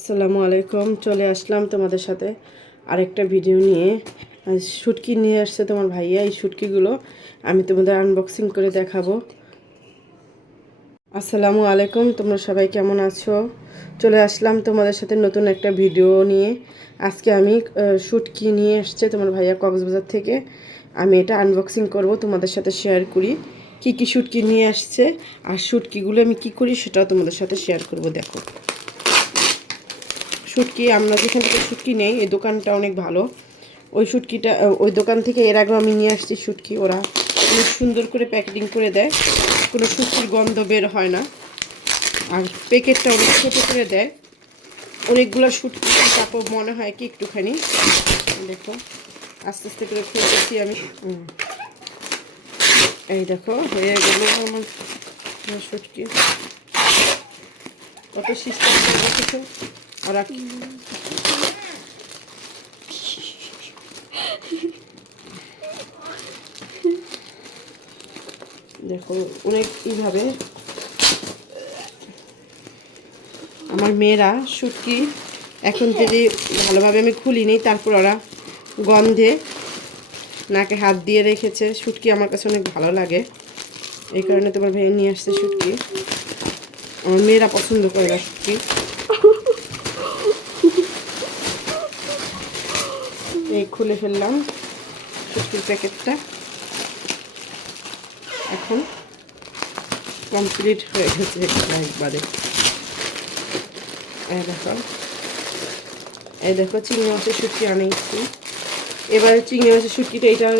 আসসালামু আলাইকুম। চলে আসলাম তোমাদের সাথে আরেকটা ভিডিও নিয়ে। শুটকি নিয়ে আসছে তোমার ভাইয়া। এই শুটকিগুলো আমি তোমাদের আনবক্সিং করে দেখাবো। আসসালামু আলাইকুম, তোমরা সবাই কেমন আছো? চলে আসলাম তোমাদের সাথে নতুন একটা ভিডিও নিয়ে। আজকে আমি শুটকি নিয়ে আসছে তোমার ভাইয়া কক্সবাজার থেকে। আমি এটা আনবক্সিং করব, তোমাদের সাথে শেয়ার করি কি কি শুটকি নিয়ে আসছে। আর শুটকিগুলো আমি কি করি সেটাও তোমাদের সাথে শেয়ার করব, দেখো। শুটকি, আমরা যেখান থেকে শুটকি নেই, এই দোকানটা অনেক ভালো। ওই শুটকিটা ওই দোকান থেকে এর আগেও আমি নিয়ে আসছি শুটকি, ওরা অনেক সুন্দর করে প্যাকেটিং করে দেয়। কোনো শুটকির গন্ধ বের হয় না। আর প্যাকেটটা অনেক ছোটো করে দেয়। অনেকগুলো শুটকি তারপর মনে হয় কি একটুখানি। দেখো, আস্তে আস্তে করে খুলতেছি আমি। এই দেখো, হয়ে গেল আমার শুটকি। কত সিস্টেম দেখো, অনেক এইভাবে আমার মেয়েরা শুটকি এখন যদি ভালোভাবে আমি খুলিনি তারপর ওরা গন্ধে নাকে হাত দিয়ে রেখেছে। শুটকি আমার কাছে অনেক ভালো লাগে। এই কারণে তোমার ভেঙে নিয়ে আসছে শুটকি। আমার মেয়েরা পছন্দ করে না শুটকি এই খুলে ফেললাম শুটকির প্যাকেটটা। এখন কমপ্লিট হয়ে গেছে একবারে। এই দেখো। এই দেখো, চিংড়ি মাছের শুটকি আনিয়েছি। এবারে চিংড়ি মাছের শুটকিটা এটা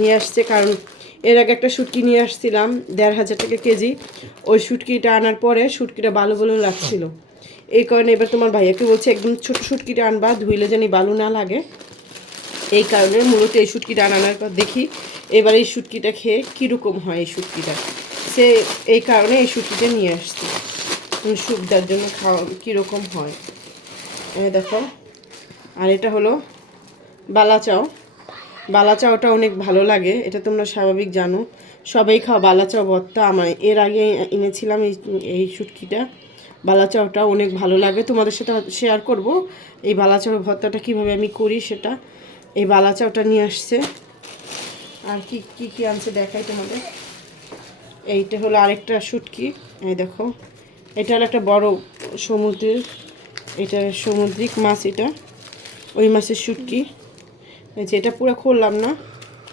নিয়ে আসছে কারণ এর আগে একটা শুটকি নিয়ে আসছিলাম, দেড় হাজার টাকা কেজি। ওই শুটকিটা আনার পরে শুটকিটা ভালো ভালো লাগছিল। এই কারণে এবার তোমার ভাইয়াকে বলছে, একদম ছোট শুটকিটা আনবা, ধুইলে জানি বালু না লাগে। এই কারণে মূলত এই শুটকিটা আনার পর দেখি। এবার এই শুটকিটা খেয়ে কীরকম হয় এই শুটকিটা? সে এই কারণে এই শুটকিটা নিয়ে আসছি। উম, শুকদার জন্য খাওয়া কীরকম হয়? দেখো। আর এটা হলো বালা চাও। বালা চাওটা অনেক ভালো লাগে এটা তোমরা স্বাভাবিক জানো। সবাই খাও বালা চাও ভর্তা। আমার এর আগে এনেছিলাম এই এই শুটকিটা। বালা চাওটা অনেক ভালো লাগে। তোমাদের সাথে শেয়ার করব এই বালা চাও ভর্তাটা কীভাবে আমি করি সেটা। এই বালা চাওটা নিয়ে আসছে। আর কি কি কি আনছে দেখাই তোমাদের। এইটা হলো আরেকটা শুটকি। এই দেখো, এটা হলো একটা বড় সমুদ্রের, এটা সামুদ্রিক মাছ এটা, ওই মাছের শুটকি। এই যে এটা পুরো খুললাম না,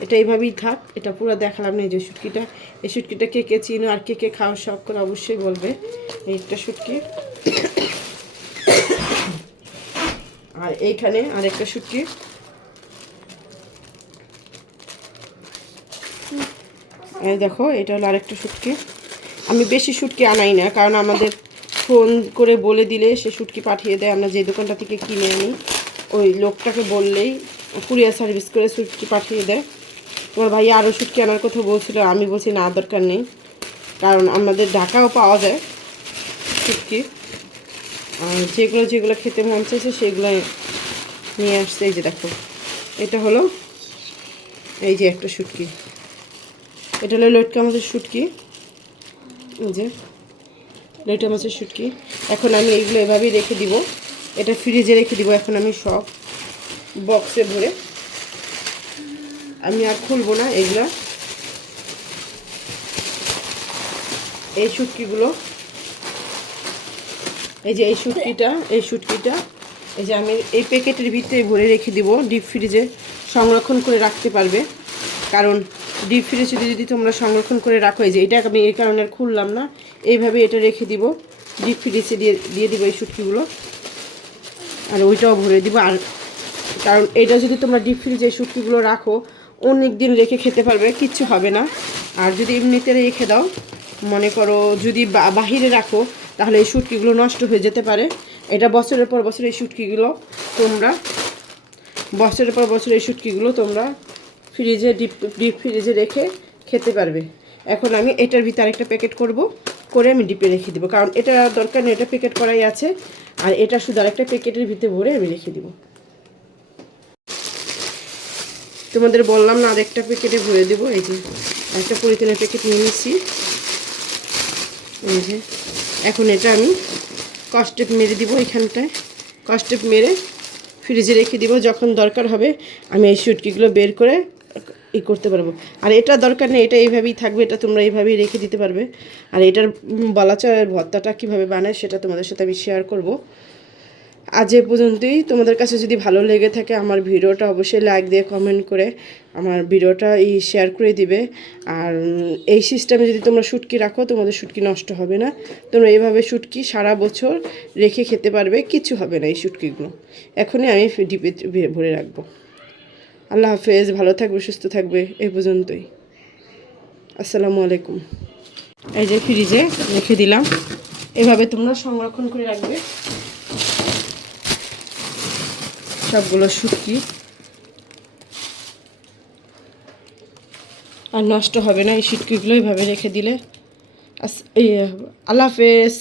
এটা এইভাবেই থাক, এটা পুরো দেখালাম না এই যে শুটকিটা। এই শুটকিটা কে কে চিনো আর কে কে খাওয়ার শখ করে অবশ্যই বলবে এইটা শুটকি। আর এইখানে আরেকটা শুটকি। এই দেখো, এটা হলো আরেকটা শুটকি। আমি বেশি শুটকি আনাই না, কারণ আমাদের ফোন করে বলে দিলে সে শুটকি পাঠিয়ে দেয়। আমরা যে দোকানটা থেকে কিনে আনি, ওই লোকটাকে বললেই কুরিয়ার সার্ভিস করে শুটকি পাঠিয়ে দেয়। তোমার ভাই আরও শুটকি আনার কথা বলছিল, আমি বলছি, না, দরকার নেই। কারণ আমাদের ঢাকাও পাওয়া যায় শুটকি। আর যেগুলো যেগুলো খেতে মন চাইছে সেগুলো নিয়ে আসছে। এই যে দেখো, এটা হলো এই যে একটা শুটকি। এটা হলো লটকা মাছের শুটকি। যে, লটকা মাছের শুটকি। এখন আমি এইগুলো এভাবেই রেখে দিব। এটা ফ্রিজে রেখে দিব, এখন আমি সব বক্সে ভরে। আমি আর খুলবো না এগুলা এই শুটকিগুলো। এই যে এই শুটকিটা এই শুটকিটা। এই যে আমি এই প্যাকেটের ভিতরে ভরে রেখে দিব, ডিপ ফ্রিজে সংরক্ষণ করে রাখতে পারবে। কারণ ডিপ ফ্রিজে যদি তোমরা সংরক্ষণ করে রাখো, এই যে এটা আমি এই কারণে খুললাম না, এইভাবে এটা রেখে দিব ডিপ ফ্রিজে দিয়ে দিয়ে দিব এই শুটকিগুলো আর ওইটাও ভরে দিব, আর কারণ এটা যদি তোমরা ডিপ ফ্রিজে এই শুটকিগুলো রাখো অনেক দিন রেখে খেতে পারবে, কিচ্ছু হবে না, আর যদি এমনিতে রেখে দাও, মনে করো যদি বাহিরে রাখো, তাহলে এই শুটকিগুলো নষ্ট হয়ে যেতে পারে, এটা বছরের পর বছর এই শুটকিগুলো তোমরা, বছরের পর বছর এই শুটকিগুলো তোমরা ফ্রিজে ডিপ ডিপ ফ্রিজে রেখে খেতে পারবে। এখন আমি এটার ভিতরে আরেকটা প্যাকেট করব, করে আমি ডিপে রেখে দিব। কারণ এটা দরকার নেই, এটা প্যাকেট করাই আছে। আর এটা শুধু আরেকটা প্যাকেটের ভিতরে ভরে আমি রেখে দিব। তোমাদের বললাম না আরেকটা প্যাকেটে ভরে দেবো। এই যে একটা পলিথিনের প্যাকেট নিয়ে নিচ্ছি। এই যে এখন এটা আমি কস্টেপ মেরে দিব এখানটায়। কস্টেপ মেরে ফ্রিজে রেখে দিব। যখন দরকার হবে, আমি এই শুটকিগুলো বের করে ই করতে পারব। আর এটা দরকার নেই এটা এইভাবেই থাকবে এটা তোমরা এইভাবেই রেখে দিতে পারবে। আর এটার উম, বলা চায়ের ভর্তাটা কীভাবে বানায় সেটা তোমাদের সাথে আমি শেয়ার করব। আজ এ পর্যন্তই। তোমাদের কাছে যদি ভালো লেগে থাকে আমার ভিডিওটা অবশ্যই লাইক দিয়ে কমেন্ট করে আমার ভিডিওটা এই শেয়ার করে দিবে। আর এই সিস্টেমে যদি তোমরা শুটকি রাখো তোমাদের শুটকি নষ্ট হবে না। তোমরা এইভাবে শুটকি সারা বছর রেখে খেতে পারবে কিছু হবে না এই শুটকিগুলো। এখনই আমি ডিপে ভরে রাখব। আল্লাহ হাফেজ, ভালো থাকবে, সুস্থ থাকবে এই পর্যন্তই। আসসালামু আলাইকুম। এই যে ফ্রিজে রেখে দিলাম। এভাবে তোমরা সংরক্ষণ করে রাখবে। সবগুলো শুটকি। আর নষ্ট হবে না এই শুটকিগুলো এভাবে রেখে দিলে। আল্লাহ হাফেজ।